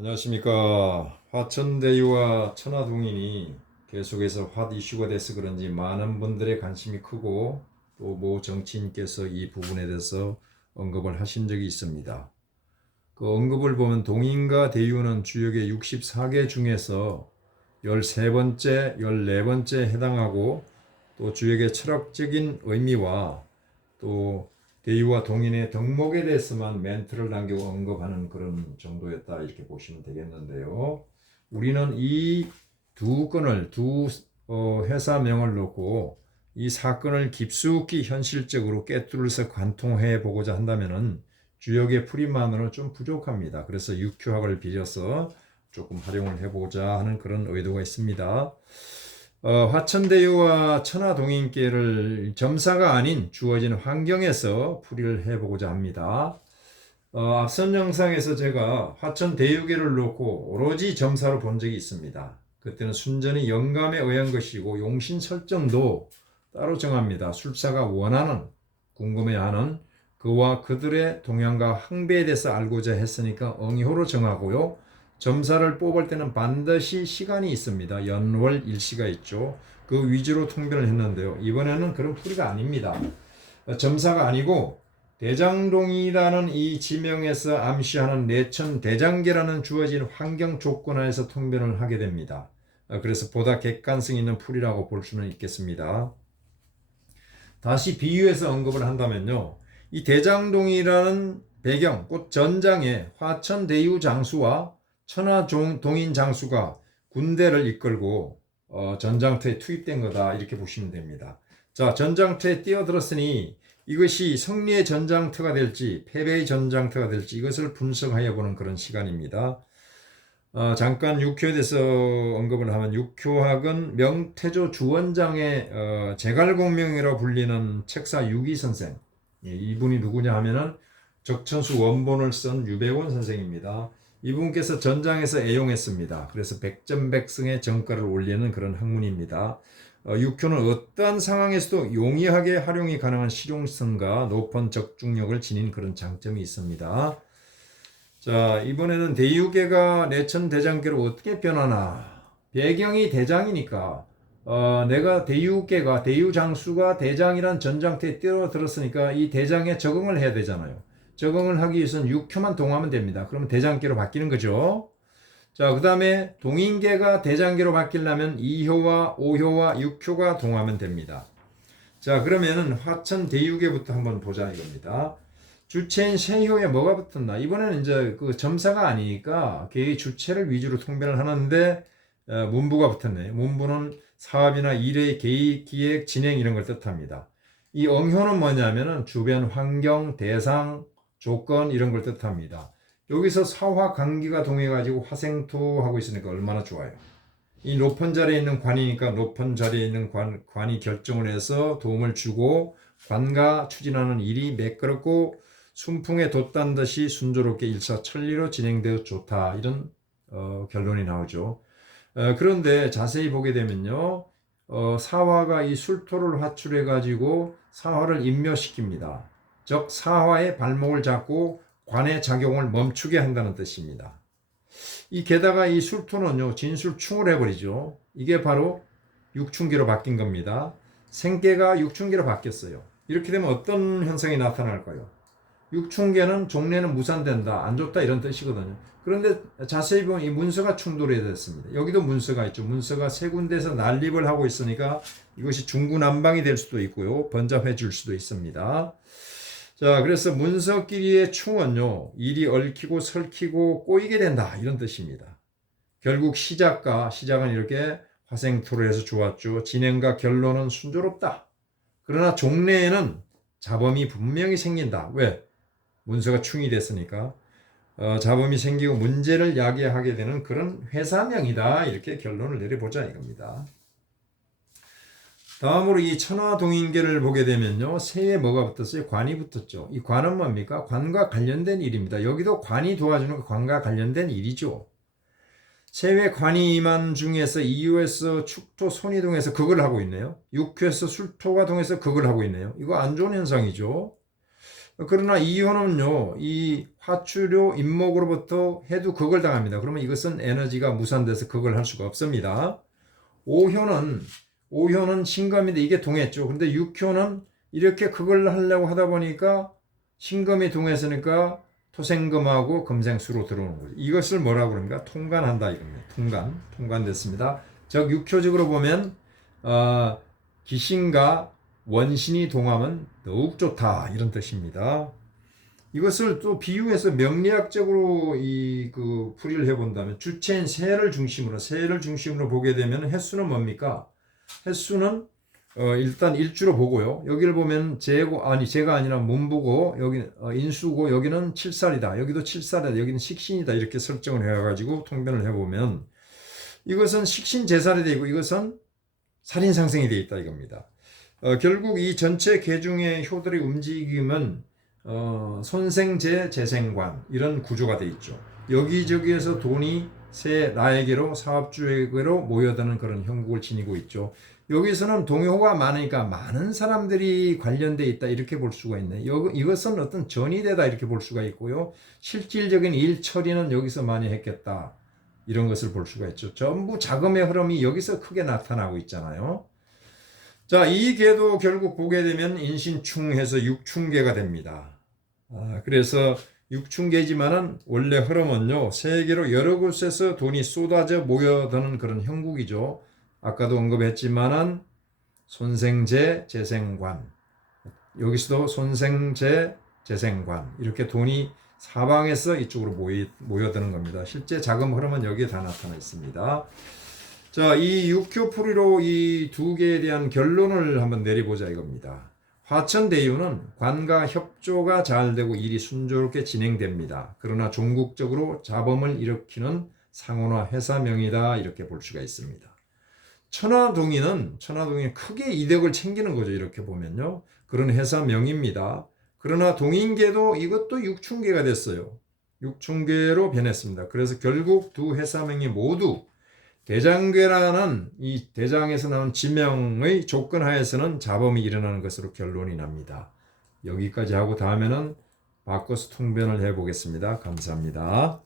안녕하십니까. 화천대유와 천화동인이 계속해서 핫 이슈가 돼서 그런지 많은 분들의 관심이 크고 또 모 정치인께서 이 부분에 대해서 언급을 하신 적이 있습니다. 그 언급을 보면 동인과 대유는 주역의 64개 중에서 13번째, 14번째 해당하고 또 주역의 철학적인 의미와 또 대유와 동인의 덕목에 대해서만 멘트를 남기고 언급하는 그런 정도였다 이렇게 보시면 되겠는데요. 우리는 이 두 건을 회사명을 놓고 이 사건을 깊숙이 현실적으로 꿰뚫어서 관통해 보고자 한다면은 주역의 풀이만으로는 좀 부족합니다. 그래서 육교학을 빌려서 조금 활용을 해보자 하는 그런 의도가 있습니다. 화천대유와 천하동인계를 점사가 아닌 주어진 환경에서 풀이를 해보고자 합니다. 앞선 영상에서 제가 화천대유계를 놓고 오로지 점사로 본 적이 있습니다. 그때는 순전히 영감에 의한 것이고 용신 설정도 따로 정합니다. 술사가 원하는, 궁금해하는 그와 그들의 동향과 항배에 대해서 알고자 했으니까 응효로 정하고요. 점사를 뽑을 때는 반드시 시간이 있습니다. 연월 일시가 있죠. 그 위주로 통변을 했는데요. 이번에는 그런 풀이가 아닙니다. 점사가 아니고 대장동이라는 이 지명에서 암시하는 내천 대장계라는 주어진 환경 조건하에서 통변을 하게 됩니다. 그래서 보다 객관성 있는 풀이라고 볼 수는 있겠습니다. 다시 비유해서 언급을 한다면요. 이 대장동이라는 배경, 곧 전장에 화천대유 장수와 천하동인 장수가 군대를 이끌고 전장터에 투입된 거다 이렇게 보시면 됩니다. 자, 전장터에 뛰어들었으니 이것이 승리의 전장터가 될지 패배의 전장터가 될지 이것을 분석하여 보는 그런 시간입니다. 잠깐 육효에 대해서 언급을 하면 육효학은 명태조 주원장의 제갈공명이라고 불리는 책사 유기 선생, 이분이 누구냐 하면은 적천수 원본을 쓴 유배원 선생입니다. 이분께서 전장에서 애용했습니다. 그래서 백전백승의 정가를 올리는 그런 학문입니다. 육효는 어떠한 상황에서도 용이하게 활용이 가능한 실용성과 높은 적중력을 지닌 그런 장점이 있습니다. 자, 이번에는 대유계가 내천 대장계로 어떻게 변하나. 배경이 대장이니까 내가 대유계가 대유장수가 대장이란 전장터에 뛰어들었으니까 이 대장에 적응을 해야 되잖아요. 적응을 하기 위해서는 육효만 동하면 됩니다. 그러면 대장계로 바뀌는 거죠. 자, 그 다음에 동인계가 대장계로 바뀌려면 2효와 5효와 6효가 동하면 됩니다. 자, 그러면은 화천 대유계부터 한번 보자 이겁니다. 주체인 세효에 뭐가 붙었나? 이번에는 이제 그 점사가 아니니까 개의 주체를 위주로 통변을 하는데 문부가 붙었네요. 문부는 사업이나 일의 계획, 기획, 진행 이런 걸 뜻합니다. 이 응효는 뭐냐면은 주변 환경, 대상, 조건 이런 걸 뜻합니다. 여기서 사화 관계가 동해가지고 화생토하고 있으니까 얼마나 좋아요. 이 높은 자리에 있는 관이니까 높은 자리에 있는 관이 결정을 해서 도움을 주고 관가 추진하는 일이 매끄럽고 순풍에 돛단 듯이 순조롭게 일사천리로 진행되어 좋다 이런 결론이 나오죠. 그런데 자세히 보게 되면요. 사화가 이 술토를 화출해 가지고 사화를 인묘시킵니다. 즉 사화의 발목을 잡고 관의 작용을 멈추게 한다는 뜻입니다. 이 게다가 이 술토는요 진술충을 해버리죠. 이게 바로 육충기로 바뀐 겁니다. 생계가 육충기로 바뀌었어요. 이렇게 되면 어떤 현상이 나타날까요? 육충계는 종래는 무산된다, 안 좋다 이런 뜻이거든요. 그런데 자세히 보면 이 문서가 충돌이 됐습니다. 여기도 문서가 있죠. 문서가 세 군데에서 난립을 하고 있으니까 이것이 중구난방이 될 수도 있고요. 번잡해 질 수도 있습니다. 자, 그래서 문서끼리의 충은요, 일이 얽히고 설키고 꼬이게 된다 이런 뜻입니다. 결국 시작은 이렇게 화생토로 해서 좋았죠. 진행과 결론은 순조롭다. 그러나 종래에는 잡음이 분명히 생긴다. 왜? 문서가 충이 됐으니까 잡음이 생기고 문제를 야기하게 되는 그런 회사명이다. 이렇게 결론을 내려보자 이겁니다. 다음으로 이 천하동인계를 보게 되면요. 새에 뭐가 붙었어요? 관이 붙었죠. 이 관은 뭡니까? 관과 관련된 일입니다. 여기도 관이 도와주는 관과 관련된 일이죠. 새회 관이 임한 중에서 이유에서 축토 손이동해서 극을 하고 있네요. 육회에서 술토가 동해서 극을 하고 있네요. 이거 안 좋은 현상이죠. 그러나 이효는요, 이 하추료 임목으로부터 해도 극을 당합니다. 그러면 이것은 에너지가 무산돼서 극을 할 수가 없습니다. 오효는 신금인데 이게 동했죠. 근데 육효는 이렇게 극을 하려고 하다 보니까 신금이 동했으니까 토생금하고 금생수로 들어오는 거죠. 이것을 뭐라고 그럽니까? 통간한다 이겁니다. 통간됐습니다. 즉 육효적으로 보면 기신과 원신이 동하면 더욱 좋다 이런 뜻입니다. 이것을 또 비유해서 명리학적으로 그 풀이를 해본다면 주체인 새를 중심으로 보게 되면 횟수는 뭡니까? 횟수는 일단 일주로 보고요. 여기를 보면 제가 아니라 문부고 여기 인수고 여기는 칠살이다. 여기도 칠살이다. 여기는 식신이다. 이렇게 설정을 해가지고 통변을 해보면 이것은 식신 제살이 되고 이것은 살인 상생이 되어 있다 이겁니다. 결국 이 전체 계중의 효들의 움직임은 손생재 재생관 이런 구조가 되어 있죠. 여기저기에서 돈이 나에게로 사업주에게로 모여드는 그런 형국을 지니고 있죠. 여기서는 동요가 많으니까 많은 사람들이 관련되어 있다 이렇게 볼 수가 있네. 이것은 어떤 전이되다 이렇게 볼 수가 있고요. 실질적인 일 처리는 여기서 많이 했겠다 이런 것을 볼 수가 있죠. 전부 자금의 흐름이 여기서 크게 나타나고 있잖아요. 자, 이 개도 결국 보게 되면 인신충해서 육충계가 됩니다. 그래서 육충계지만은 원래 흐름은요, 세계로 여러 곳에서 돈이 쏟아져 모여드는 그런 형국이죠. 아까도 언급했지만은 손생재 재생관, 여기서도 손생재 재생관 이렇게 돈이 사방에서 이쪽으로 모여드는 겁니다. 실제 자금 흐름은 여기에 다 나타나 있습니다. 자, 이 육효풀이로 이 두 개에 대한 결론을 한번 내려보자 이겁니다. 화천대유는 관과 협조가 잘 되고 일이 순조롭게 진행됩니다. 그러나 종국적으로 잡음을 일으키는 상호나 회사명이다 이렇게 볼 수가 있습니다. 천하동인은 크게 이득을 챙기는 거죠. 이렇게 보면요. 그런 회사명입니다. 그러나 동인계도 이것도 육충계가 됐어요. 육충계로 변했습니다. 그래서 결국 두 회사명이 모두 대장괴라는 이 대장에서 나온 지명의 조건 하에서는 잡음이 일어나는 것으로 결론이 납니다. 여기까지 하고 다음에는 바꿔서 통변을 해보겠습니다. 감사합니다.